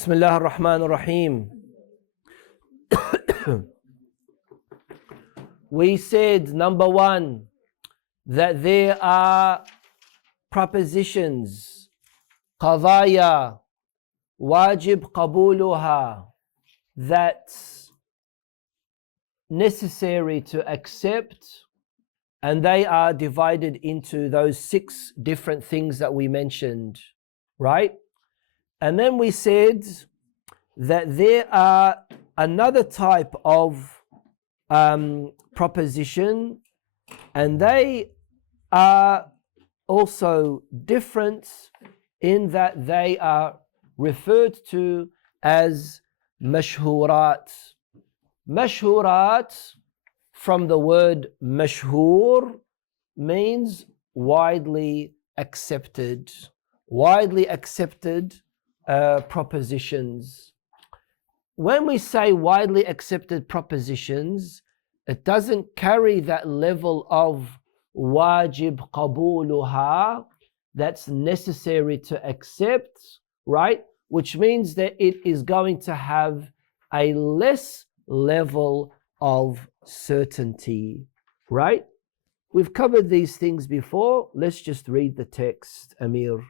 Bismillah ar-Rahman ar-Rahim. We said, number one, that there are propositions, qadaya, wajib qabuluha, that's necessary to accept, and they are divided into those 6 different things that we mentioned, right? And then we said that there are another type of proposition, and they are also different in that they are referred to as mashhurat. Mashhurat, from the word mashhur, means widely accepted. Widely accepted propositions. When we say widely accepted propositions, it doesn't carry that level of wajib qabuluha that's necessary to accept, right? Which means that it is going to have a less level of certainty, right? We've covered these things before. Let's just read the text, Amir.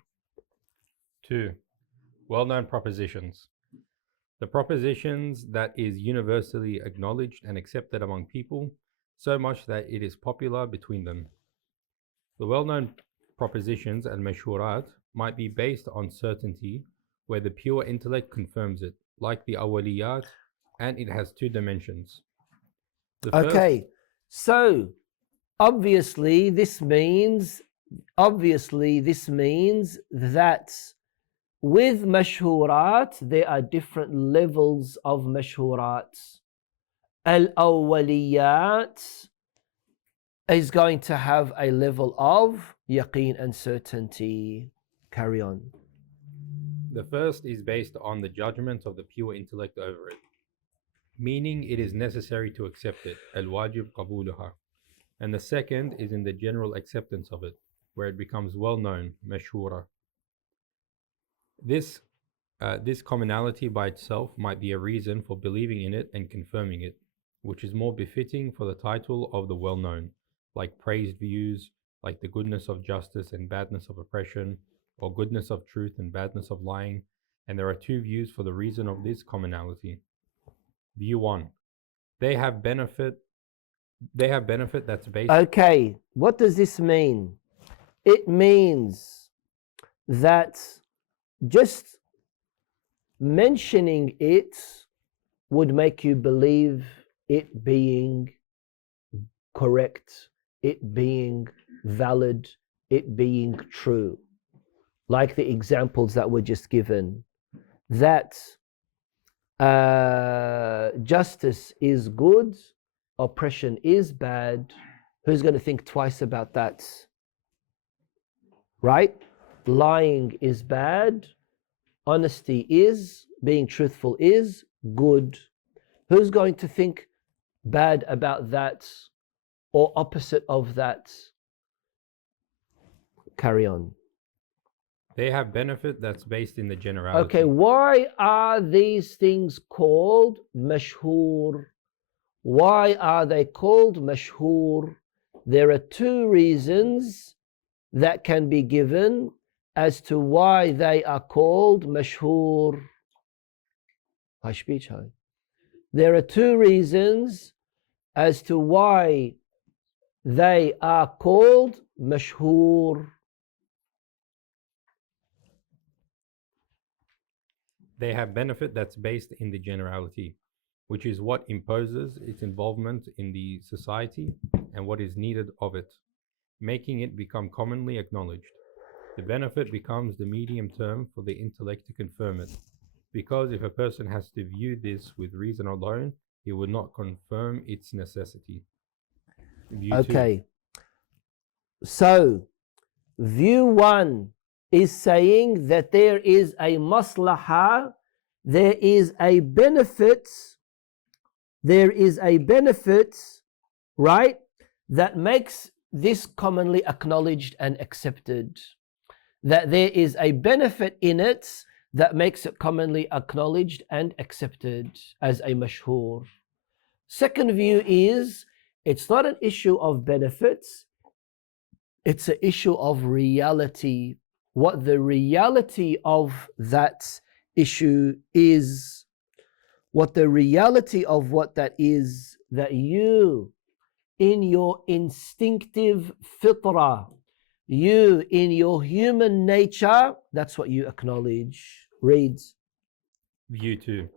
2. Well-known propositions. The propositions that is universally acknowledged and accepted among people, so much that it is popular between them. The well-known propositions and mashhurat might be based on certainty, where the pure intellect confirms it, like the awaliyat, and it has 2 dimensions. Okay, so obviously this means that with mashhurat, there are different levels of mashhurat. Al-awwaliyat is going to have a level of yaqeen and certainty. Carry on. The first is based on the judgment of the pure intellect over it, meaning it is necessary to accept it, al-wajib qabuluha. And the second is in the general acceptance of it, where it becomes well known, mashhura. This commonality by itself might be a reason for believing in it and confirming it, which is more befitting for the title of the well-known, like praised views, like the goodness of justice and badness of oppression, or goodness of truth and badness of lying. And there are 2 views for the reason of this commonality. View 1. They have benefit that's based... Okay, what does this mean? It means that just mentioning it would make you believe it being correct, it being valid, it being true. Like the examples that were just given, that justice is good, oppression is bad. Who's going to think twice about that? Right? Lying is bad, honesty is, being truthful is good. Who's going to think bad about that or opposite of that? Carry on. They have benefit that's based in the generality. Okay, why are these things called mashhur? Why are they called mashhur? There are 2 reasons that can be given as to why they are called mashhur. There are 2 reasons as to why they are called mashhur. They have benefit that's based in the generality, which is what imposes its involvement in the society and what is needed of it, making it become commonly acknowledged. The benefit becomes the medium term for the intellect to confirm it, because if a person has to view this with reason alone, he would not confirm its necessity. Okay, so view 1 is saying that there is a maslahah, there is a benefit, right, that makes this commonly acknowledged and accepted. That there is a benefit in it that makes it commonly acknowledged and accepted as a mashhur. Second view is it's not an issue of benefits, it's an issue of reality. What the reality of that issue is, what the reality of what that is, that you, in your instinctive fitra, you in your human nature, that's what you acknowledge. Reads. View 2.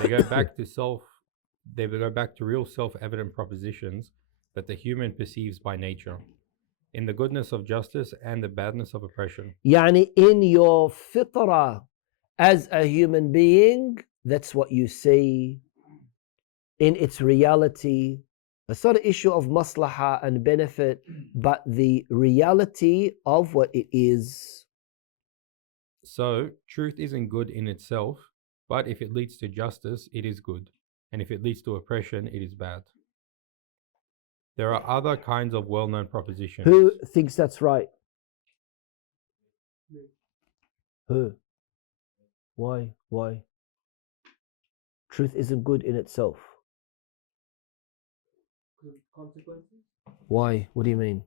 They go back to real self-evident propositions that the human perceives by nature, in the goodness of justice and the badness of oppression. Yani in your fitra as a human being, that's what you see in its reality. It's not an issue of maslaha and benefit, but the reality of what it is. So, truth isn't good in itself, but if it leads to justice, it is good. And if it leads to oppression, it is bad. There are other kinds of well-known propositions. Who thinks that's right? Who? Why? Why? Truth isn't good in itself. Consequences? Why? What do you mean?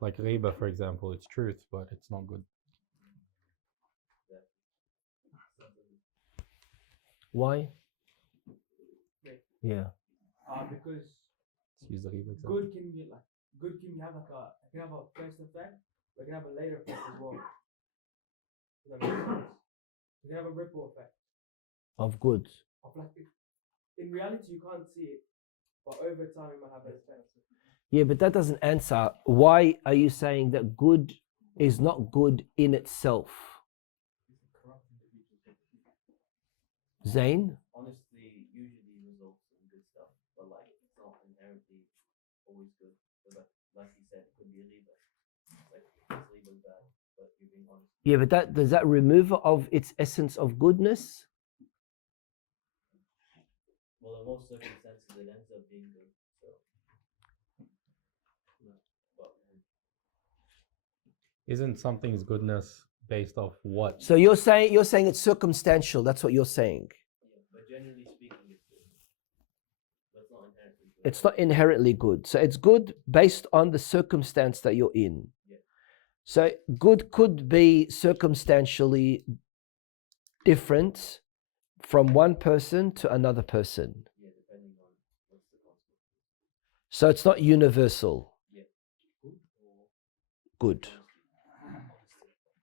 Like riba, for example, it's truth, but it's not good. Why? Yeah. Because Let's use the riba example. good can have it can have a first effect, but it can have a later effect as well. Does that make sense? It can have a ripple effect. Of good. In reality, you can't see it, but over time, it might have an effect. Yeah, but that doesn't answer. Why are you saying that good is not good in itself? Zain? Honestly, usually results in good stuff, but like it's not inherently always good. So like you said, it could be riba. Like it's riba bad, but you're being honest. Yeah, but that does that remove of its essence of goodness? Well, in most circumstances, it ends up being good. So, but Isn't something's goodness based off what? So you're saying it's circumstantial. That's what you're saying. yeah, but generally speaking, it's good. But it's not inherently good. It's not inherently good. So it's good based on the circumstance that you're in. Yeah. So good could be circumstantially different from one person to another person. Yeah, depending on what's the consequence. So it's not universal. Yeah. Good.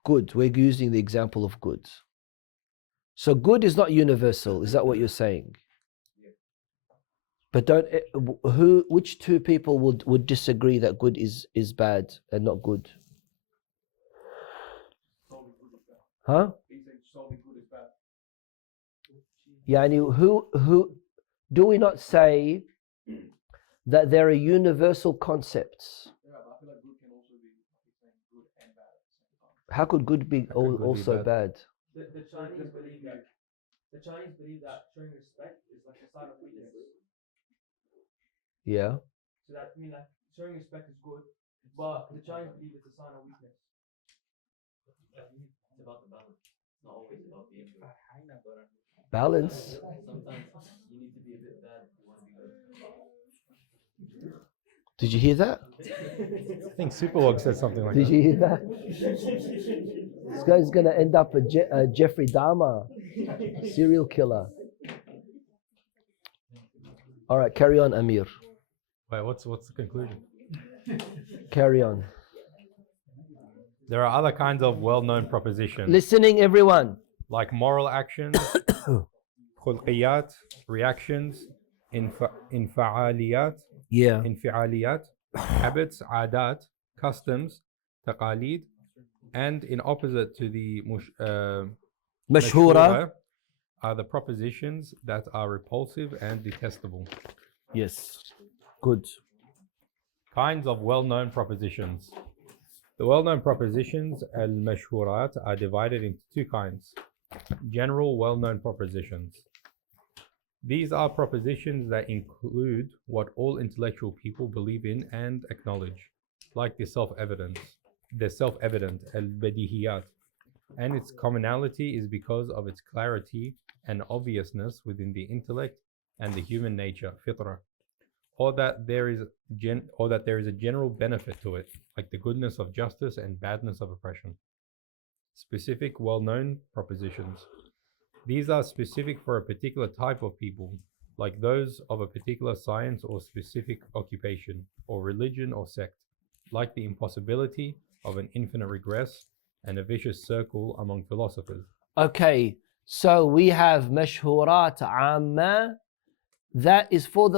Good. We're using the example of good. So good is not universal. Is that what you're saying? Yeah. But which two people would disagree that good is bad and not good? Solely good is bad. Huh? He said solely good is bad. Yani who do we not say that there are universal concepts? Yeah, but I feel like good can also be saying good and bad at the same time. How could good be How could good be also bad? The Chinese believe that showing respect is like a sign of weakness. Yeah. So that like showing respect is good, but the Chinese believe it's a sign of weakness. It's about the balance. It's not always about being good. Balance. Sometimes you need to be a bit bad if you want to be good. Did you hear that? I think Superlog said something like Did that. you hear that? This guy's gonna end up a Jeffrey Dahmer, serial killer. All right, carry on, Amir. Wait, what's the conclusion? Carry on. There are other kinds of well-known propositions, Listening, everyone. like moral actions, khulqiyat, reactions, infa'aliyat, Yeah. infi'aliyat, habits, adat, customs, taqalid, and in opposite to the Mashhura. are the propositions that are repulsive and detestable. Yes. Good. Kinds of well-known propositions. The well-known propositions, al-mashhurat, are divided into two kinds. General well-known propositions. These are propositions that include what all intellectual people believe in and acknowledge, like the self-evident, al-badihiyat. and its commonality is because of its clarity and obviousness within the intellect and the human nature, fitra, or that there is a general benefit to it, like the goodness of justice and badness of oppression. Specific, well-known propositions. These are specific for a particular type of people, like those of a particular science or specific occupation, or religion or sect, like the impossibility of an infinite regress and a vicious circle among philosophers. Okay, so we have mashhurat amma. That is for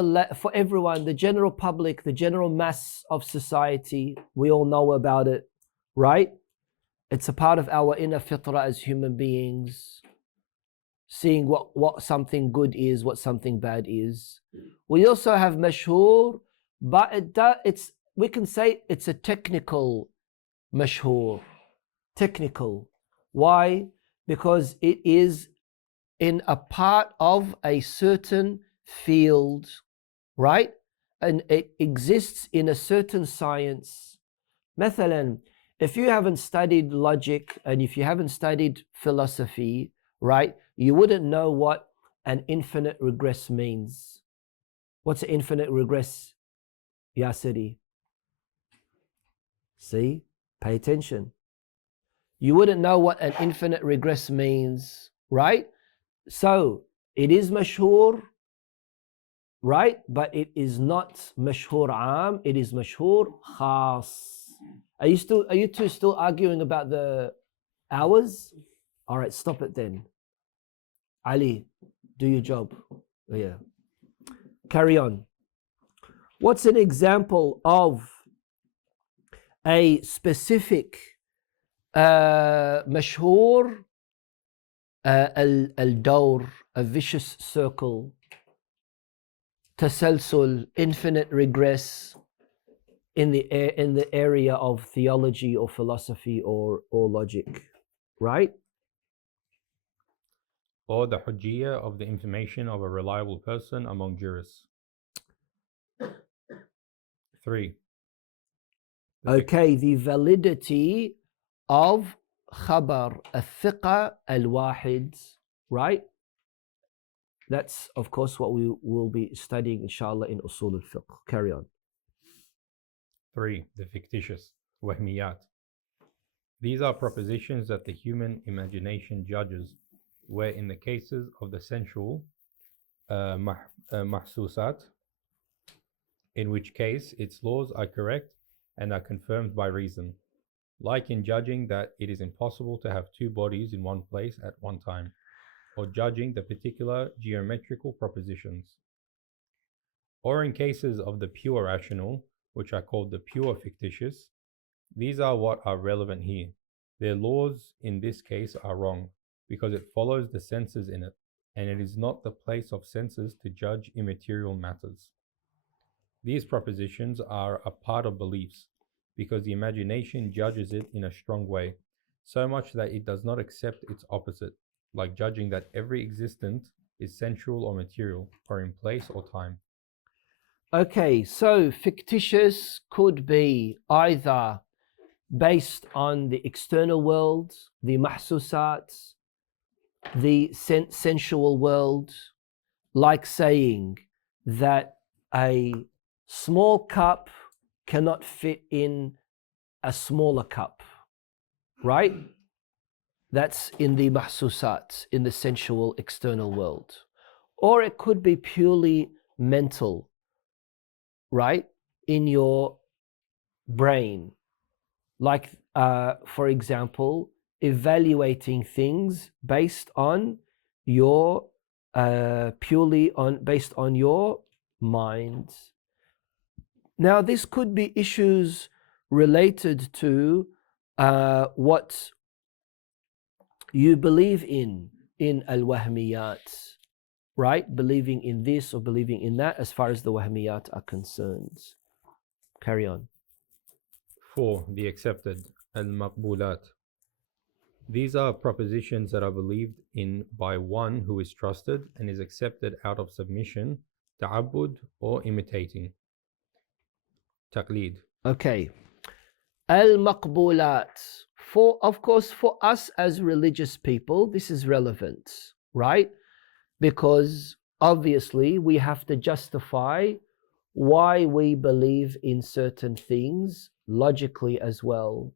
everyone, the general public, the general mass of society. We all know about it, right? It's a part of our inner fitra as human beings, seeing what something good is, what something bad is. We also have mashhur, but we can say it's a technical mashhur. Technical. Why? Because it is in a part of a certain field, right? And it exists in a certain science. مثلا, if you haven't studied logic and if you haven't studied philosophy, right, you wouldn't know what an infinite regress means. What's an infinite regress, Yasiri? See? Pay attention. You wouldn't know what an infinite regress means, right? So it is mashhur, right? But it is not mashhur am, it is mashhur khas. Are you two still arguing about the hours? All right, stop it then. Ali, do your job. Yeah. Carry on. What's an example of a specific مشهور الدور, a vicious circle, تسلسل, infinite regress in the area of theology or philosophy or logic, right? Or the hujjiyah of the information of a reliable person among jurists. 3. Okay, the validity of khabar al-thiqa al-wahid, right? That's of course what we will be studying inshallah in usul al-fiqh. Carry on. 3. The fictitious, wahmiyat. These are propositions that the human imagination judges, where in the cases of the sensual mahsusat, in which case its laws are correct and are confirmed by reason, like in judging that it is impossible to have two bodies in one place at one time, or judging the particular geometrical propositions. Or in cases of the pure rational, which are called the pure fictitious, these are what are relevant here. Their laws in this case are wrong, because it follows the senses in it, and it is not the place of senses to judge immaterial matters. These propositions are a part of beliefs, because the imagination judges it in a strong way, so much that it does not accept its opposite, like judging that every existent is sensual or material, or in place or time. Okay, so fictitious could be either based on the external world, the mahsusat, the sensual world, like saying that a small cup cannot fit in a smaller cup, right? That's in the mahsusat, in the sensual external world. Or it could be purely mental, right? In your brain. Like, for example, evaluating things based on your based on your mind. Now, this could be issues related to what you believe in al-wahmiyat, right? Believing in this or believing in that as far as the wahmiyat are concerned. Carry on. 4. The accepted, al-maqbulat. These are propositions that are believed in by one who is trusted and is accepted out of submission, ta'abbud, or imitating. Taqlid. Okay. al-maqbulat. Of course, for us as religious people, this is relevant, right? Because obviously we have to justify why we believe in certain things logically as well.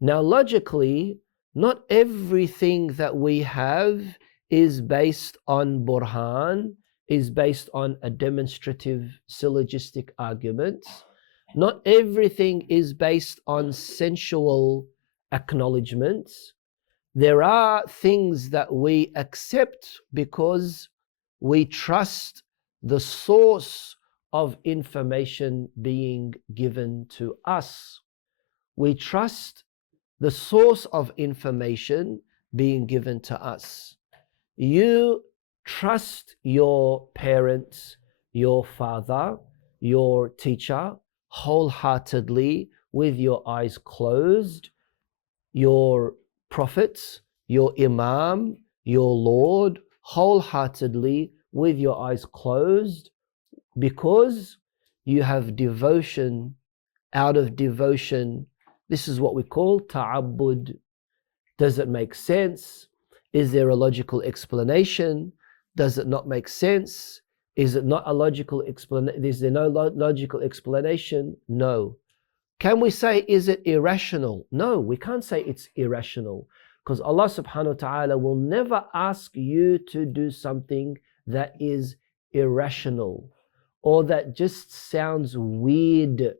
Now, logically, not everything that we have is based on burhan, is based on a demonstrative syllogistic argument. Not everything is based on sensual acknowledgements. There are things that we accept because we trust the source of information being given to us. We trust the source of information being given to us. You trust your parents, your father, your teacher wholeheartedly with your eyes closed, your prophets, your imam, your Lord wholeheartedly with your eyes closed, because you have devotion. Out of devotion, this is what we call ta'abbud. Does it make sense? Is there a logical explanation? Does it not make sense? Is it not a logical explanation? Is there no logical explanation? No. Can we say, is it irrational? No, we can't say it's irrational, because Allah subhanahu wa ta'ala will never ask you to do something that is irrational or that just sounds weird,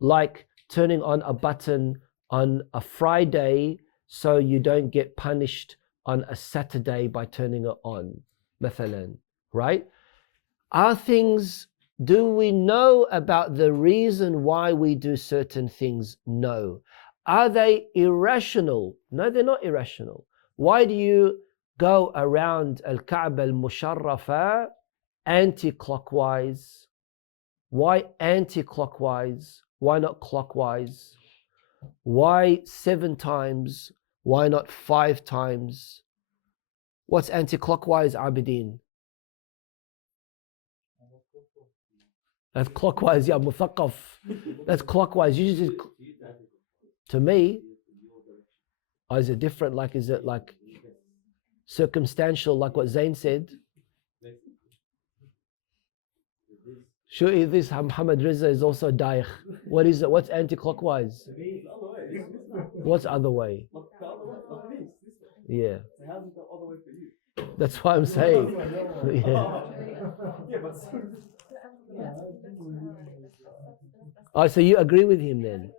like turning on a button on a Friday so you don't get punished on a Saturday by turning it on, mathalan, right? Are things, do we know about the reason why we do certain things? No. Are they irrational? No, they're not irrational. Why do you go around al-Kaaba al-Musharrafa anti-clockwise? Why anti-clockwise? Why not clockwise? Why 7 times? Why not 5 times? What's anti-clockwise, Abidin? That's clockwise, yeah, muthaqaf. That's clockwise. You just, to me, is it different? Like, is it like circumstantial, like what Zain said? Sure, this Muhammad Riza is also daikh. What is it? What's anti-clockwise? What's other way? Yeah. That's what I'm saying. Yeah. Oh, so you agree with him then?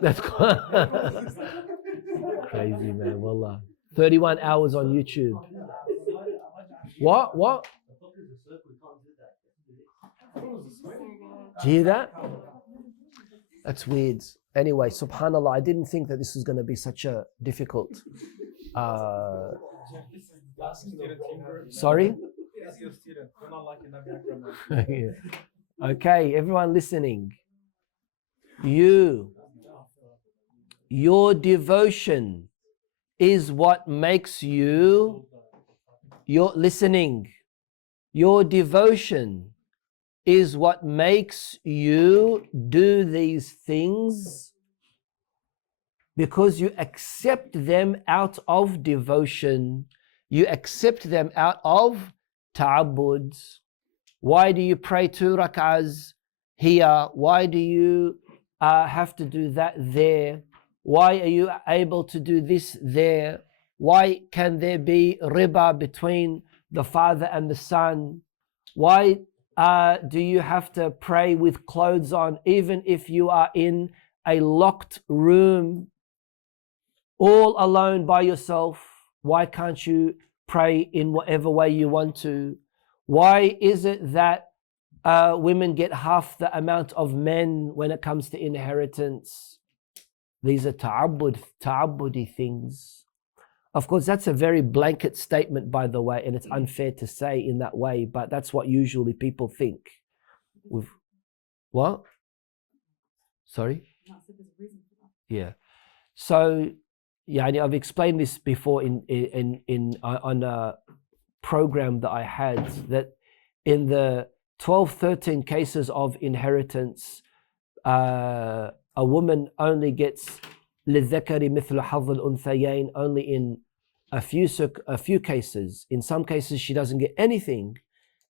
That's crazy, man. Wallah. 31 hours on YouTube. What? What? Do you hear that? That's weird. Anyway, subhanAllah, I didn't think that this was going to be such a difficult. Sorry? Yeah. Okay, everyone listening. Your devotion is what makes you, your listening. Your devotion is what makes you do these things, because you accept them out of devotion. You accept them out of ta'abbud. Why do you pray 2 rak'ahs here? Why do you have to do that there? Why are you able to do this there? Why can there be riba between the father and the son? Why do you have to pray with clothes on, even if you are in a locked room all alone by yourself? Why can't you pray in whatever way you want to? Why is it that women get half the amount of men when it comes to inheritance? These are ta'abbudi things. Of course, that's a very blanket statement, by the way, and it's unfair to say in that way, but that's what usually people think. What? Sorry? Yeah. So يعني I've explained this before on a program that I had, that in the 12, 13 cases of inheritance, a woman only gets للذكر مثل حظ الأنثيين only in a few cases. In some cases she doesn't get anything.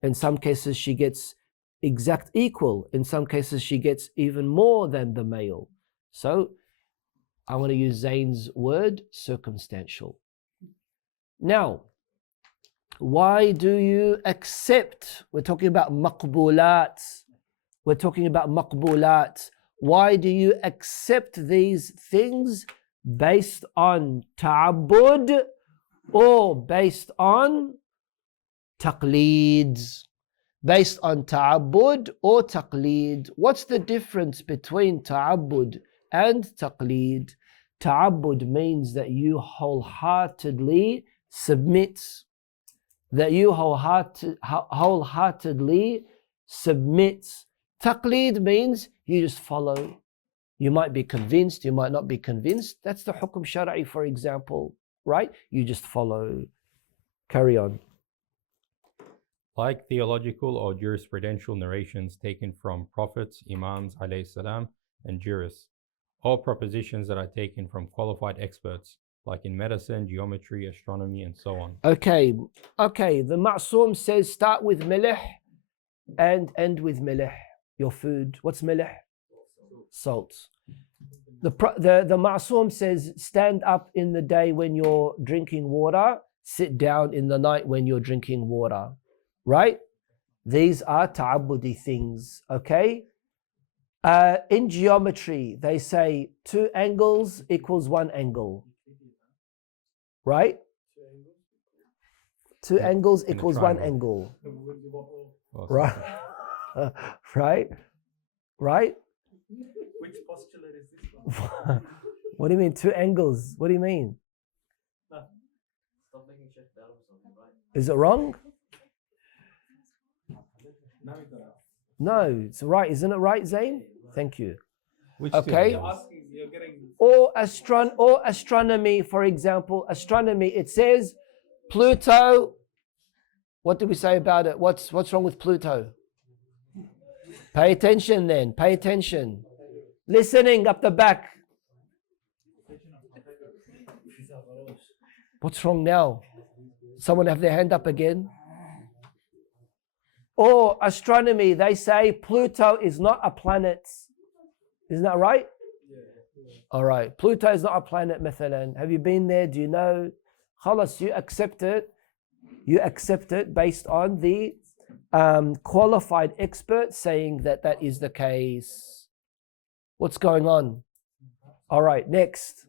In some cases she gets exact equal. In some cases she gets even more than the male. So I want to use Zain's word, circumstantial. Now, why do you accept? We're talking about maqbulat. We're talking about maqbulat. Why do you accept these things based on ta'abbud or based on taqleed? Based on ta'abbud or taqleed. What's the difference between ta'abbud and taqleed? Ta'abbud means that you wholeheartedly submit. That you wholeheartedly submit. Taqleed means you just follow. You might be convinced, you might not be convinced. That's the hukum shara'i, for example, right? You just follow. Carry on. Like theological or jurisprudential narrations taken from prophets, imams, alayhi salam, and jurists, or propositions that are taken from qualified experts, like in medicine, geometry, astronomy, and so on. Okay. The Ma'soom says start with milih and end with milih. Your food. What's milih? Salt. The Ma'soom says stand up in the day when you're drinking water, sit down in the night when you're drinking water. Right? These are ta'abbudi things. Okay? In geometry, they say 2 angles equals 1 angle. Right? 2 angles In a equals 1 triangle. angle. Awesome. Right? Right? Which postulate is this one? What do you mean 2 angles? What do you mean? Stop making shit down or something, right? Is it wrong? Now we got it. No, it's right. Isn't it right, Zain? Thank you. Which Okay. two You're angles? asking, you're getting. Or astronomy, for example. Astronomy, it says Pluto. What do we say about it? What's wrong with Pluto? Pay attention then. Pay attention. Listening up the back. What's wrong now? Someone have their hand up again. Or astronomy, they say Pluto is not a planet. Isn't that right? All right. Pluto is not a planet, مثلا. Have you been there? Do you know? Khalas, you accept it. You accept it based on the qualified expert saying that that is the case. What's going on? All right, next.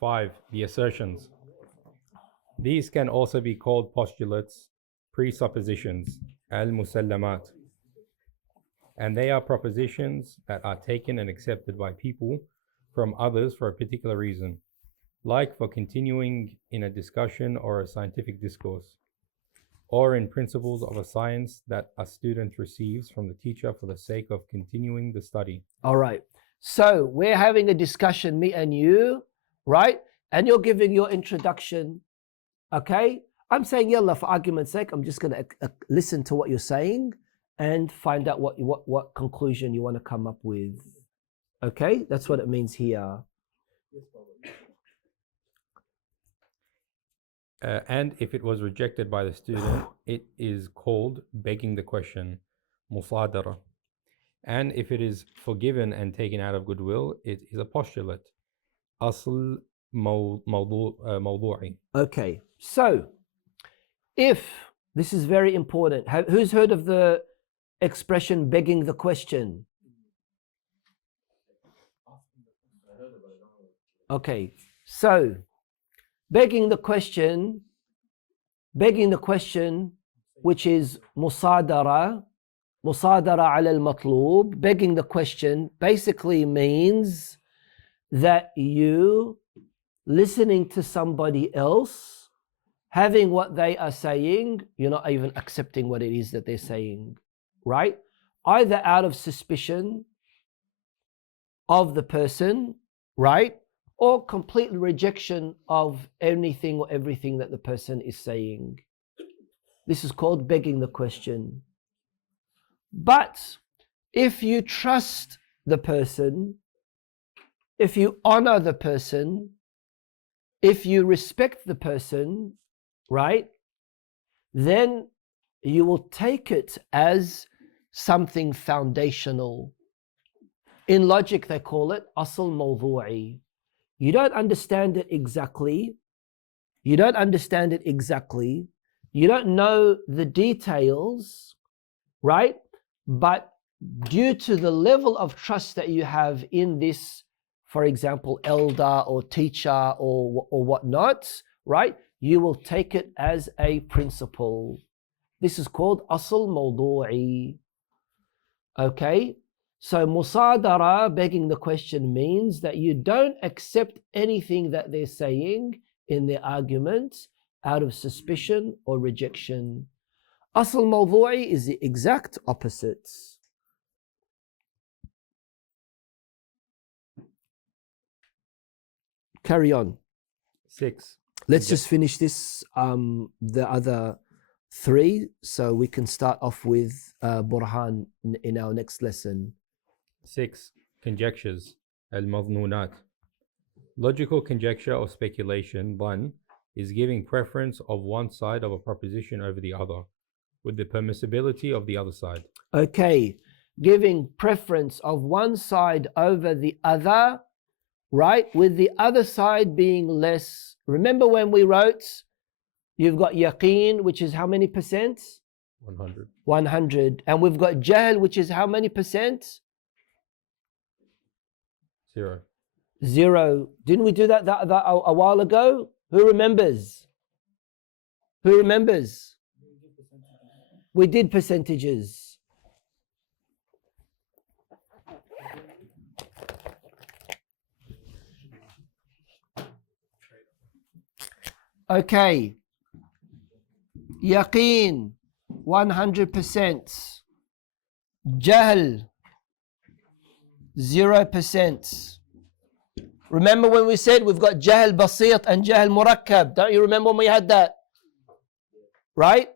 5. The assertions. These can also be called postulates, presuppositions, al-musallamat. And they are propositions that are taken and accepted by people from others for a particular reason, like for continuing in a discussion or a scientific discourse, or in principles of a science that a student receives from the teacher for the sake of continuing the study. All right. So we're having a discussion, me and you, right? And you're giving your introduction, okay? I'm saying, yalla, for argument's sake, I'm just going to listen to what you're saying and find out what conclusion you want to come up with. Okay? That's what it means here. And if it was rejected by the student, it is called begging the question, musadara. And if it is forgiven and taken out of goodwill, it is a postulate, asl mawdu'i. Okay. So, if, this is very important, who's heard of the expression begging the question? Okay. So, begging the question, which is musadara ala al-matlub, begging the question basically means that you listening to somebody else, having what they are saying, you're not even accepting what it is that they're saying, right? Either out of suspicion of the person, right? or complete rejection of anything or everything that the person is saying. This is called begging the question. But if you trust the person, if you honor the person, if you respect the person, right, then you will take it as something foundational. In logic, they call it asl mawdu'i. You don't understand it exactly. You don't understand it exactly. You don't know the details, right? But due to the level of trust that you have in this, for example, elder or teacher or whatnot, right? You will take it as a principle. This is called asl mawdu'i. Okay? So musadara, begging the question, means that you don't accept anything that they're saying in their argument out of suspicion or rejection. Asl mawdu'i is the exact opposite. Carry on. 6. Let's just finish this, the other 3, so we can start off with Burhan in our next lesson. 6. Conjectures. Al-Madhnunat. Logical conjecture or speculation, one, is giving preference of one side of a proposition over the other, with the permissibility of the other side. Okay, giving preference of one side over the other, right, with the other side being less. Remember when we wrote, you've got yaqeen, which is how many percent? 100. 100. And we've got jahl, which is how many percent? 0. 0. Didn't we do that a while ago? Who remembers? Who remembers? We did percentages. Okay. Yaqeen, 100%. Jahl, 0%. Remember when we said we've got jahl basit and jahl murakkab? Don't you remember when we had that? Right?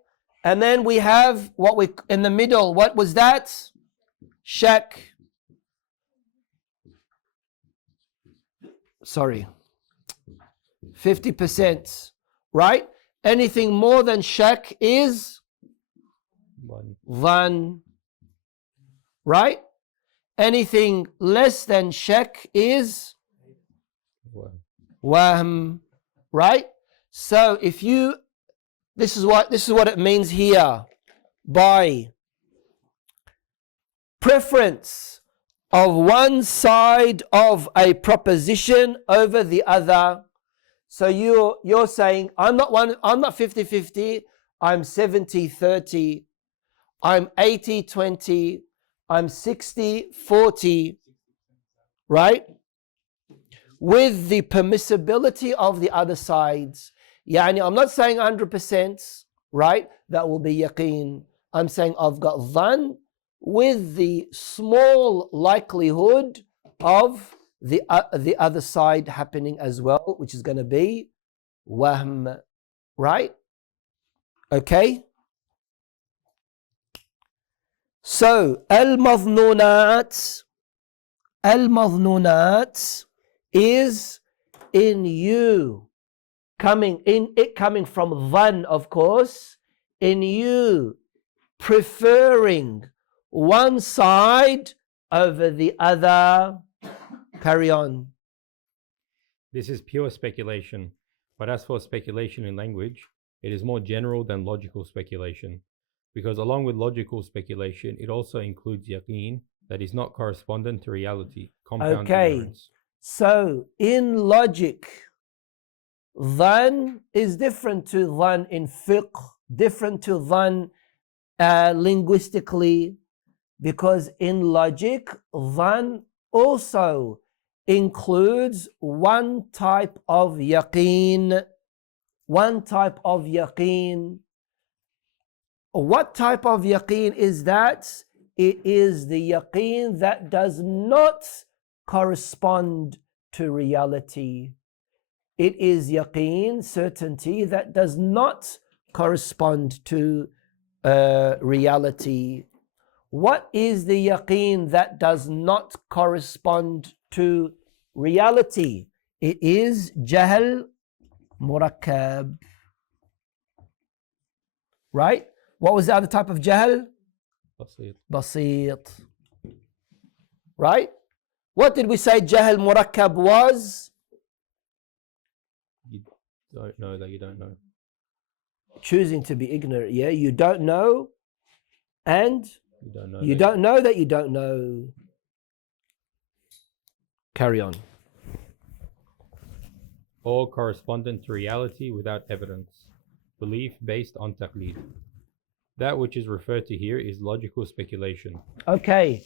And then we have what we in the middle. What was that? Shak. Sorry. 50%. Right? Anything more than shak is 1. dhan. Right? Anything less than shak is 1. wahm. Right? So if you, this is what it means here by preference of one side of a proposition over the other. So you're saying I'm not 50-50, I'm 70-30, I'm 80-20, I'm 60-40, right? With the permissibility of the other sides. Yani I'm not saying 100%, right? That will be yaqeen. I'm saying I've got dhan with the small likelihood of the other side happening as well, which is going to be wahm, right? Okay? So, al-madhnunat is in you, coming from dhan, of course, in you preferring one side over the other. Carry on. This is pure speculation, but as for speculation in language, it is more general than logical speculation, because along with logical speculation, it also includes yaqeen that is not correspondent to reality, compound ignorance. So in logic, dhan is different to dhan in fiqh, different to dhan linguistically, because in logic, dhan also includes one type of yaqeen. One type of yaqeen. What type of yaqeen is that? It is the yaqeen that does not correspond to reality. It is yaqeen, certainty, that does not correspond to reality. What is the yaqeen that does not correspond to reality? It is jahl murakkab. Right? What was the other type of jahl? Basit. Right? What did we say jahl murakkab was? You don't know that you don't know. Choosing to be ignorant. Yeah, you don't know, and You don't know. you don't know that you don't know. Carry on. Or correspondent to reality without evidence. Belief based on taqleed. That which is referred to here is logical speculation. Okay,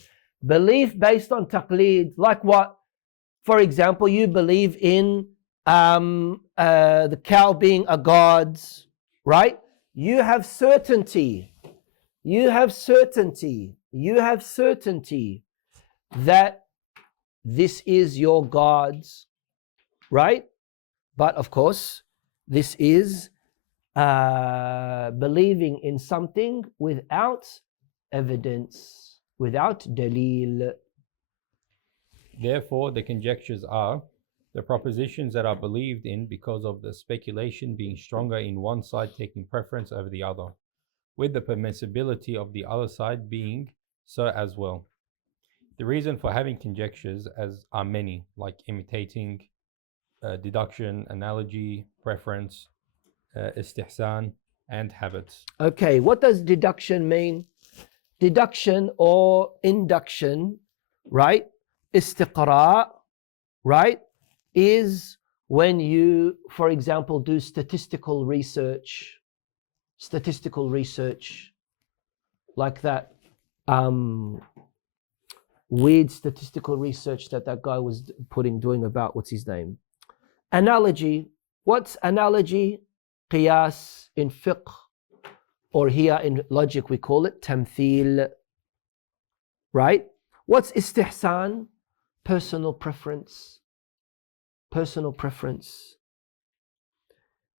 belief based on taqleed, like what? For example, you believe in the cow being a god, right? You have certainty. You have certainty. You have certainty that this is your God, right? But of course, this is believing in something without evidence, without dalil. Therefore, the conjectures are the propositions that are believed in because of the speculation being stronger in one side taking preference over the other, with the permissibility of the other side being so as well. The reason for having conjectures are many, like imitating, deduction, analogy, preference, istihsan, and habits. Okay, what does deduction mean? Deduction or induction, right? Istiqra, right? Is when you, for example, do statistical research like that weird statistical research that guy was doing about, what's his name? Analogy. What's analogy? Qiyas in fiqh, or here in logic we call it tamthil, right? What's istihsan? Personal preference. Personal preference.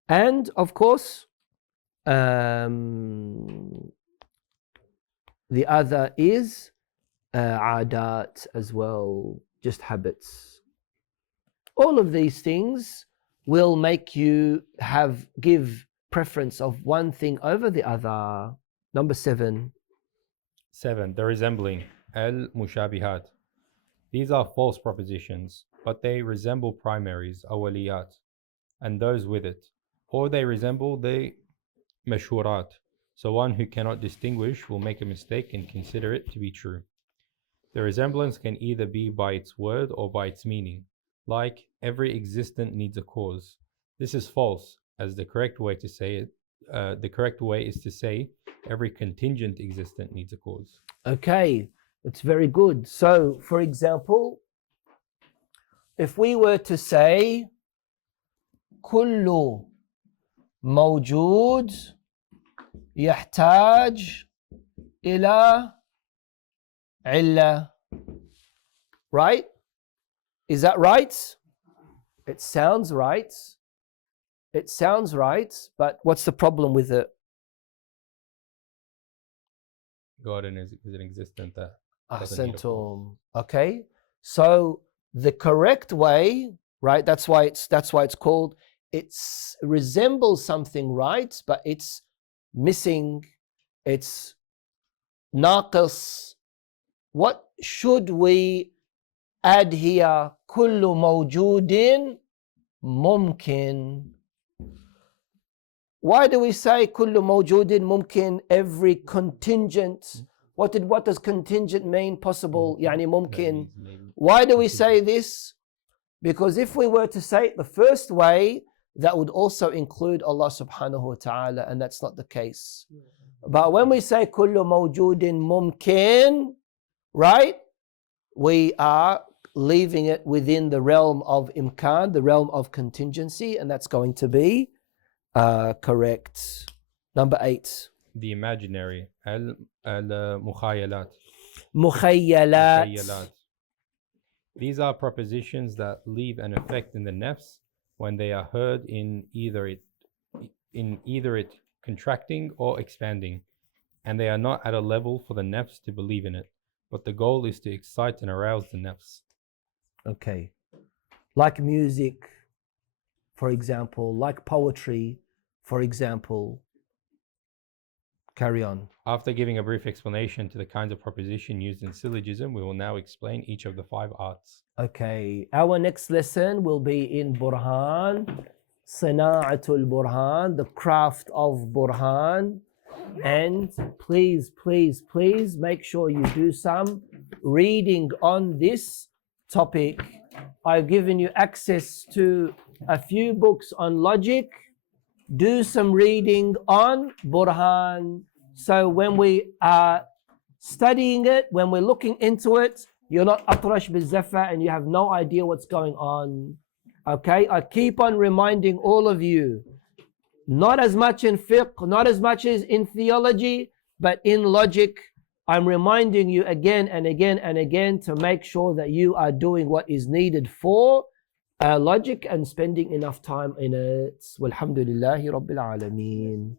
And of course, the other is adat as well, just habits. All of these things will make you give preference of one thing over the other. Number 7. 7. The resembling, al-mushabihat. These are false propositions, but they resemble primaries, awaliyat, and those with it, or they resemble the mashhurat. So one who cannot distinguish will make a mistake and consider it to be true. The resemblance can either be by its word or by its meaning, like every existent needs a cause. This is false, as the correct way to say it. The correct way is to say every contingent existent needs a cause. Okay, it's very good. So, for example, if we were to say كل موجود يحتاج إلى علة, right? Is that right? It sounds right. It sounds right, but what's the problem with it? God is an existent that doesn't need a cause. Assent. Okay, so the correct way, right? That's why it's called. It resembles something right, but it's missing. It's naqis. What should we add here? كل موجود ممكن. Why do we say كل موجود ممكن? Every contingent. What does contingent mean? Possible. يعني ممكن. Why do we say this? Because if we were to say it the first way, that would also include Allah subhanahu wa ta'ala, and that's not the case. But when we say كل موجود ممكن, right? We are leaving it within the realm of imkan, the realm of contingency, and that's going to be correct. Number 8. The imaginary, al-mukhayalat. Mukhayyalat. These are propositions that leave an effect in the nafs when they are heard in either it contracting or expanding, and they are not at a level for the nafs to believe in it, but the goal is to excite and arouse the nafs. Okay. Like music, for example, like poetry, for example. Carry on. After giving a brief explanation to the kinds of proposition used in syllogism, we will now explain each of the 5 arts. Okay, our next lesson will be in Burhan, Sana'atul Burhan, the craft of Burhan. And please, please, please make sure you do some reading on this topic. I've given you access to a few books on logic. Do some reading on Burhan. So when we are studying it, when we're looking into it, you're not atrash bizafa and you have no idea what's going on. Okay, I keep on reminding all of you, not as much in fiqh, not as much as in theology, but in logic. I'm reminding you again and again and again to make sure that you are doing what is needed for logic and spending enough time in it. Walhamdulillahi Rabbil Alameen.